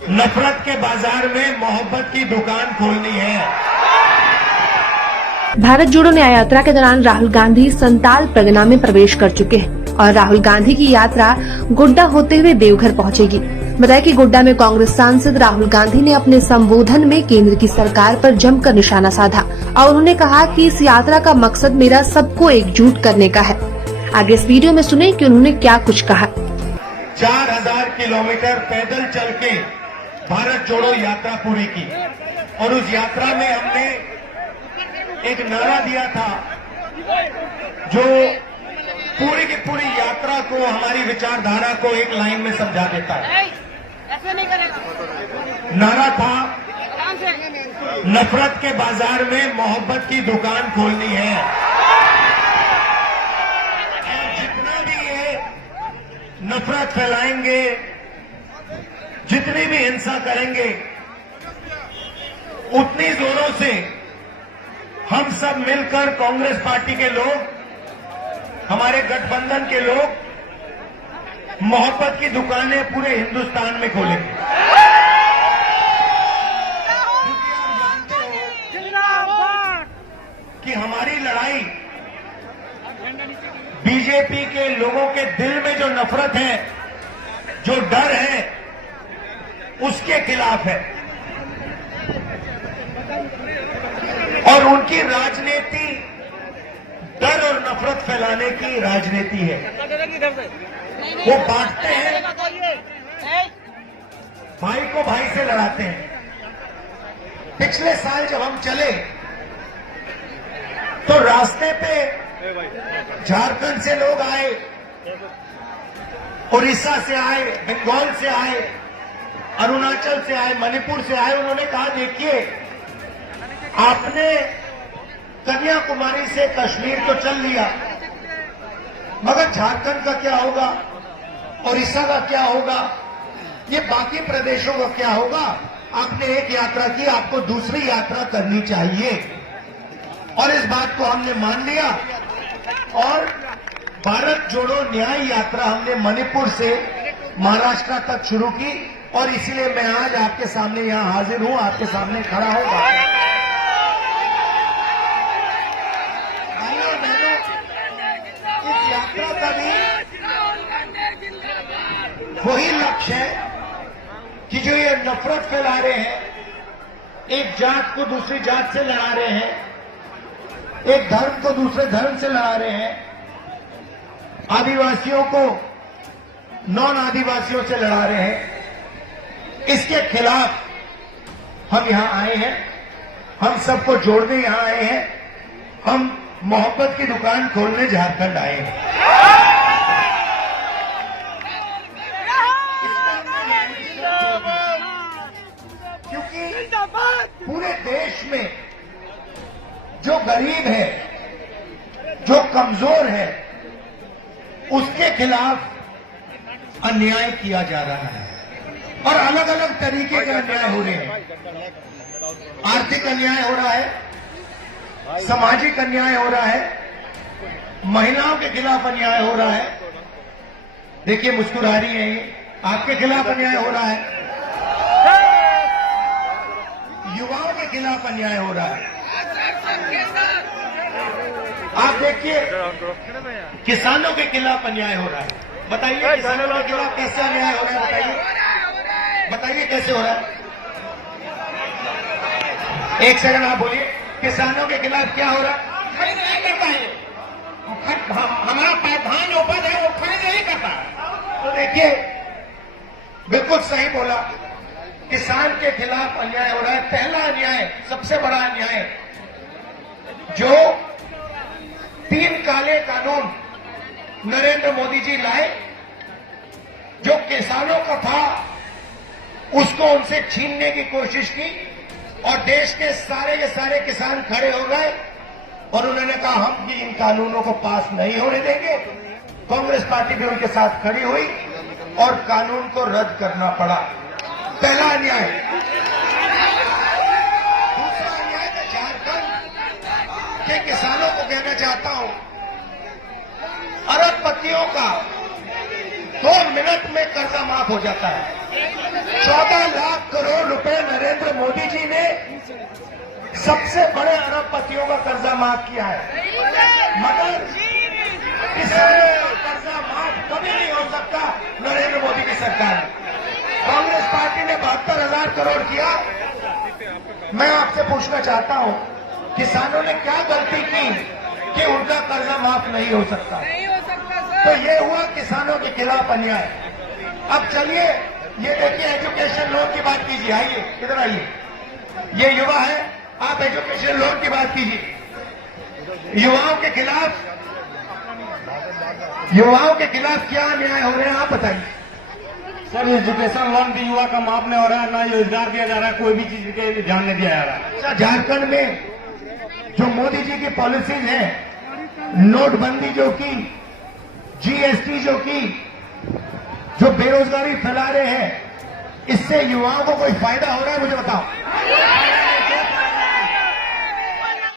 नफरत के बाजार में मोहब्बत की दुकान खोलनी है। भारत जोड़ो न्याय यात्रा के दौरान राहुल गांधी संताल परगना में प्रवेश कर चुके हैं और राहुल गांधी की यात्रा गोड्डा होते हुए देवघर पहुंचेगी। बताया कि गोड्डा में कांग्रेस सांसद राहुल गांधी ने अपने संबोधन में केंद्र की सरकार पर जमकर निशाना साधा और उन्होंने कहा कि इस यात्रा का मकसद मेरा सबको एकजुट करने का है। आगे इस वीडियो में सुने कि उन्होंने क्या कुछ कहा। 4000 किलोमीटर पैदल चल के भारत जोड़ो यात्रा पूरी की और उस यात्रा में हमने एक नारा दिया था जो पूरी की पूरी यात्रा को, हमारी विचारधारा को एक लाइन में समझा देता है। नारा था, नफरत के बाजार में मोहब्बत की दुकान खोलनी है। और जितना भी ये नफरत फैलाएंगे, जितनी भी हिंसा करेंगे, उतनी जोरों से हम सब मिलकर, कांग्रेस पार्टी के लोग, हमारे गठबंधन के लोग, मोहब्बत की दुकानें पूरे हिंदुस्तान में खोलेंगे। क्योंकि आप जानते हो कि हमारी लड़ाई बीजेपी के लोगों के दिल में जो नफरत है, जो डर है, उसके खिलाफ है। और उनकी राजनीति डर और नफरत फैलाने की राजनीति है। वो बांटते हैं, भाई को भाई से लड़ाते हैं। पिछले साल जब हम चले तो रास्ते पे झारखंड से लोग आए, उड़ीसा से आए, बंगाल से आए, अरुणाचल से आए, मणिपुर से आए। उन्होंने कहा, देखिए आपने कन्याकुमारी से कश्मीर तो चल लिया, मगर झारखंड का क्या होगा, उड़ीसा का क्या होगा, ये बाकी प्रदेशों का क्या होगा। आपने एक यात्रा की, आपको दूसरी यात्रा करनी चाहिए। और इस बात को हमने मान लिया और भारत जोड़ो न्याय यात्रा हमने मणिपुर से महाराष्ट्र तक शुरू की। और इसीलिए मैं आज आपके सामने यहां हाजिर हूं, आपके सामने खड़ा हूं। भाइयों बहनों, इस यात्रा का भी वही लक्ष्य है कि जो ये नफरत फैला रहे हैं, एक जात को दूसरी जात से लड़ा रहे हैं, एक धर्म को दूसरे धर्म से लड़ा रहे हैं, आदिवासियों को नॉन आदिवासियों से लड़ा रहे हैं, इसके खिलाफ हम यहां आए हैं। हम सबको जोड़ने यहां आए हैं। हम मोहब्बत की दुकान खोलने झारखंड आए हैं। क्योंकि पूरे देश में जो गरीब है, जो कमजोर है, उसके खिलाफ अन्याय किया जा रहा है और अलग अलग तरीके के अन्याय हो रहे हैं। आर्थिक अन्याय हो रहा है, सामाजिक अन्याय हो रहा है, महिलाओं के खिलाफ अन्याय हो रहा है। देखिए मुस्कुरा रही है ये, आपके खिलाफ अन्याय हो रहा है, युवाओं के खिलाफ अन्याय हो रहा है। आप देखिए किसानों के खिलाफ अन्याय हो रहा है। बताइए किसानों के खिलाफ कैसे अन्याय हो रहा है, बताइए कैसे हो रहा है। एक सेकंड आप बोलिए, किसानों के खिलाफ क्या हो रहा है? नहीं करता है, हमारा धान उपज है वो खरीद नहीं करता। तो देखिए बिल्कुल सही बोला, किसान के खिलाफ अन्याय हो रहा है। पहला अन्याय, सबसे बड़ा अन्याय, जो 3 काले कानून नरेंद्र मोदी जी लाए, जो किसानों का था उसको उनसे छीनने की कोशिश की और देश के सारे के सारे किसान खड़े हो गए और उन्होंने कहा हम इन कानूनों को पास नहीं होने देंगे। कांग्रेस पार्टी भी उनके साथ खड़ी हुई और कानून को रद्द करना पड़ा। पहला अन्याय। दूसरा अन्याय मैं झारखंड के किसानों को कहना चाहता हूं, अरबपतियों का 2 मिनट में कर्जा माफ हो जाता है। 14 लाख सबसे बड़े अरबपतियों का कर्जा माफ किया है, मगर किसानों का कर्जा माफ कभी नहीं हो सकता नरेंद्र मोदी की सरकार में। कांग्रेस पार्टी ने 72,000 करोड़ किया। मैं आपसे पूछना चाहता हूं, किसानों ने क्या गलती की कि उनका कर्जा माफ नहीं हो सकता? तो ये हुआ किसानों के खिलाफ अन्याय। अब चलिए ये देखिए, एजुकेशन लोन की बात कीजिए। आइए इधर आइए, ये युवा है, आप एजुकेशन लोन की बात कीजिए। युवाओं के खिलाफ क्या अन्याय हो रहे हैं, आप बताइए। सर, एजुकेशन लोन भी युवा का माफ नहीं हो रहा है, ना रोजगार दिया जा रहा है, कोई भी चीज के ध्यान नहीं दिया जा रहा है। अच्छा, झारखंड में जो मोदी जी की पॉलिसीज है, नोटबंदी जो की, जीएसटी जो की, जो बेरोजगारी फैला रहे हैं, इससे युवाओं को कोई फायदा हो रहा है? मुझे बताओ।